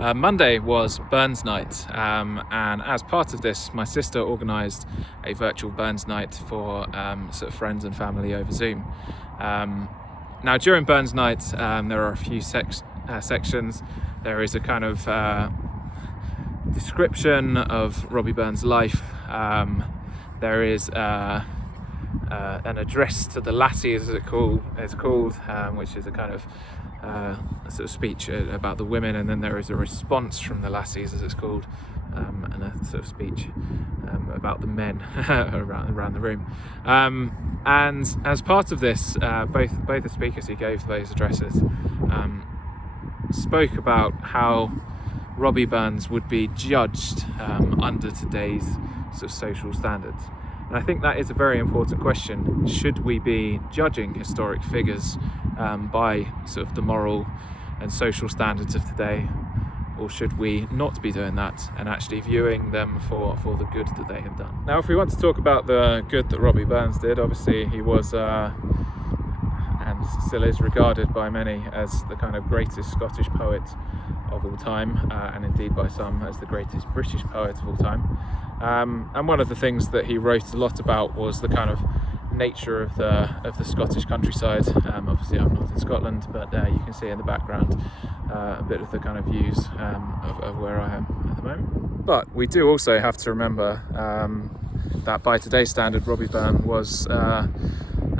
Monday was Burns Night, and as part of this, my sister organised a virtual Burns Night for sort of friends and family over Zoom. Now, during Burns Night, there are a few sections. There is a kind of description of Robbie Burns' life. There is an address to the lassies, as it's called, which is a kind of sort of speech about the women, and then there is a response from the lassies, as it's called, and a sort of speech about the men around the room. And as part of this, both the speakers who gave those addresses spoke about how Robbie Burns would be judged under today's sort of social standards. And I think that is a very important question. Should we be judging historic figures by sort of the moral and social standards of today, or should we not be doing that and actually viewing them for the good that they have done? Now, if we want to talk about the good that Robbie Burns did, obviously he was and still is regarded by many as the kind of greatest Scottish poet of all time, and indeed by some as the greatest British poet of all time. And one of the things that he wrote a lot about was the kind of nature of the Scottish countryside. Obviously I'm not in Scotland, but you can see in the background a bit of the kind of views of where I am at the moment. But we do also have to remember that by today's standard, Robbie Burns was a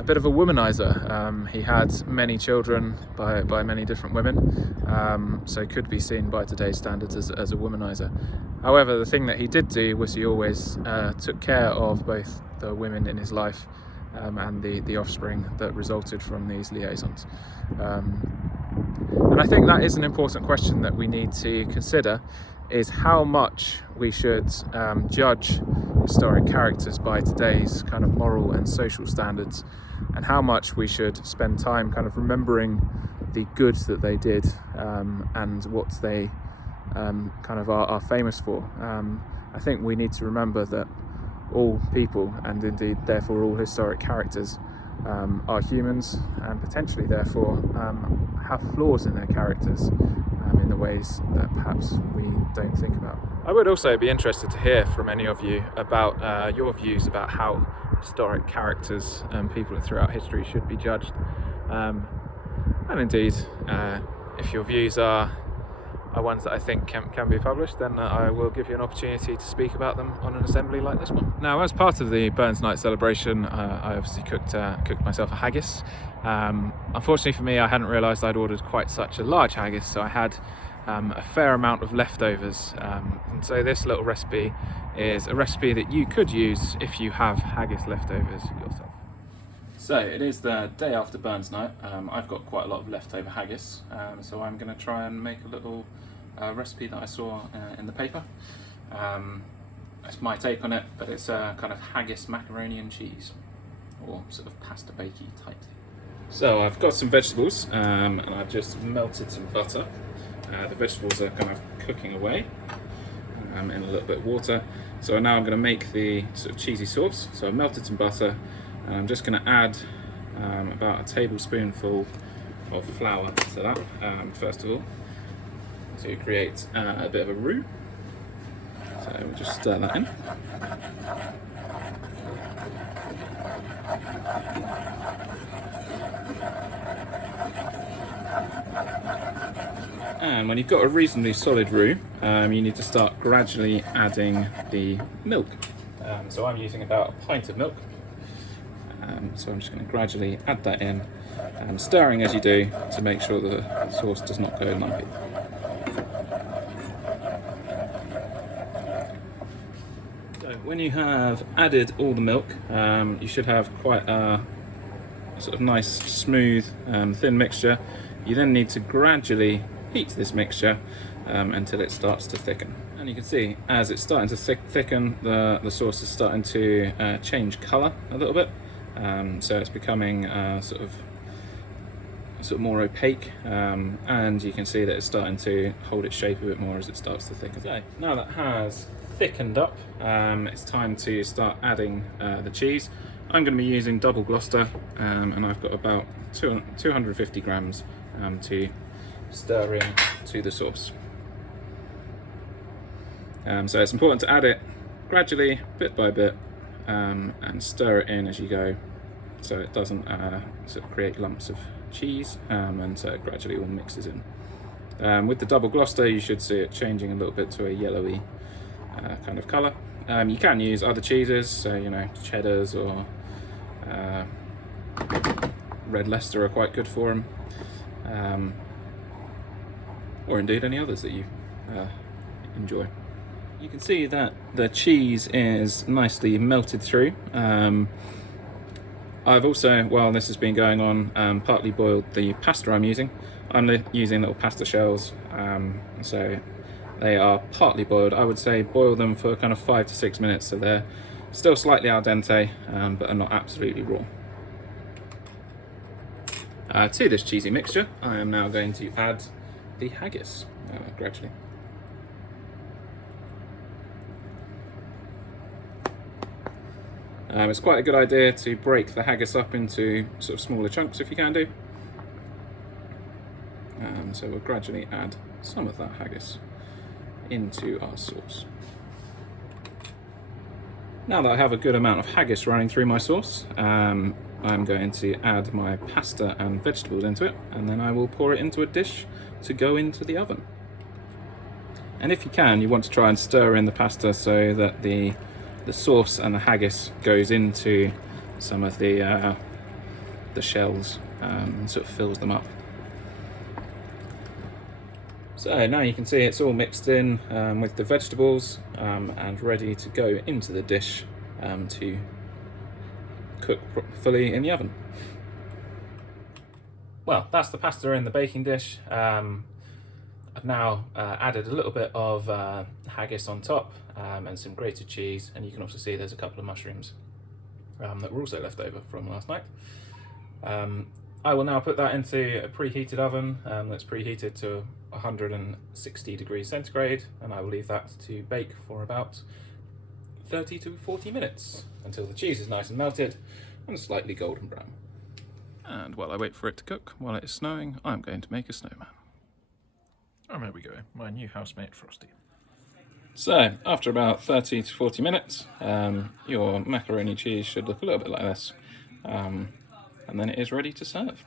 bit of a womanizer. He had many children by many different women, so could be seen by today's standards as a womanizer. However, the thing that he did do was he always took care of both the women in his life and the offspring that resulted from these liaisons. And I think that is an important question that we need to consider, is how much we should judge historic characters by today's kind of moral and social standards, and how much we should spend time kind of remembering the good that they did and what they kind of are famous for. I think we need to remember that all people, and indeed therefore all historic characters, are humans, and potentially therefore have flaws in their characters in the ways that perhaps we don't think about. I would also be interested to hear from any of you about your views about how historic characters and people throughout history should be judged, and indeed if your views are ones that I think can be published, then I will give you an opportunity to speak about them on an assembly like this one. Now, as part of the Burns Night celebration, I obviously cooked myself a haggis. Unfortunately for me, I hadn't realised I'd ordered quite such a large haggis, so I had a fair amount of leftovers. And so this little recipe is a recipe that you could use if you have haggis leftovers yourself. So it is the day after Burns Night. I've got quite a lot of leftover haggis, so I'm going to try and make a little recipe that I saw in the paper. That's my take on it, but it's a kind of haggis macaroni and cheese, or sort of pasta bakey type thing. So I've got some vegetables, and I've just melted some butter. The vegetables are kind of cooking away in a little bit of water. So now I'm going to make the sort of cheesy sauce. So I've melted some butter, and I'm just going to add about a tablespoonful of flour to that, first of all, to create a bit of a roux. So we'll just stir that in. And when you've got a reasonably solid roux, you need to start gradually adding the milk. So I'm using about a pint of milk. So I'm just going to gradually add that in, stirring as you do to make sure the sauce does not go lumpy. So when you have added all the milk, you should have quite a sort of nice, smooth, thin mixture. You then need to gradually heat this mixture until it starts to thicken. And you can see as it's starting to thicken, the sauce is starting to change colour a little bit. So it's becoming sort of more opaque, and you can see that it's starting to hold its shape a bit more as it starts to thicken. So now that has thickened up, it's time to start adding the cheese. I'm going to be using double Gloucester, and I've got about 250 grams to stir in to the sauce. So it's important to add it gradually, bit by bit, and stir it in as you go, so it doesn't sort of create lumps of cheese, and so it gradually all mixes in. With the double Gloucester, you should see it changing a little bit to a yellowy kind of colour. You can use other cheeses, so cheddars or red Leicester are quite good for them, or indeed any others that you enjoy. You can see that the cheese is nicely melted through. I've also, while this has been going on, partly boiled the pasta I'm using. I'm using little pasta shells, so they are partly boiled. I would say boil them for kind of 5 to 6 minutes, so they're still slightly al dente, but are not absolutely raw. To this cheesy mixture, I am now going to add the haggis gradually. It's quite a good idea to break the haggis up into sort of smaller chunks if you can do. So we'll gradually add some of that haggis into our sauce. Now that I have a good amount of haggis running through my sauce, I'm going to add my pasta and vegetables into it, and then I will pour it into a dish to go into the oven. And if you can, you want to try and stir in the pasta so that the sauce and the haggis goes into some of the shells, and sort of fills them up. So now you can see it's all mixed in with the vegetables, and ready to go into the dish to cook fully in the oven. Well, that's the pasta in the baking dish. I've now added a little bit of haggis on top, and some grated cheese, and you can also see there's a couple of mushrooms that were also left over from last night. I will now put that into a preheated oven that's preheated to 160 degrees centigrade, and I will leave that to bake for about 30 to 40 minutes until the cheese is nice and melted and slightly golden brown. And while I wait for it to cook, while it is snowing, I'm going to make a snowman. And there we go, my new housemate Frosty. So, after about 30 to 40 minutes, your macaroni cheese should look a little bit like this, and then it is ready to serve.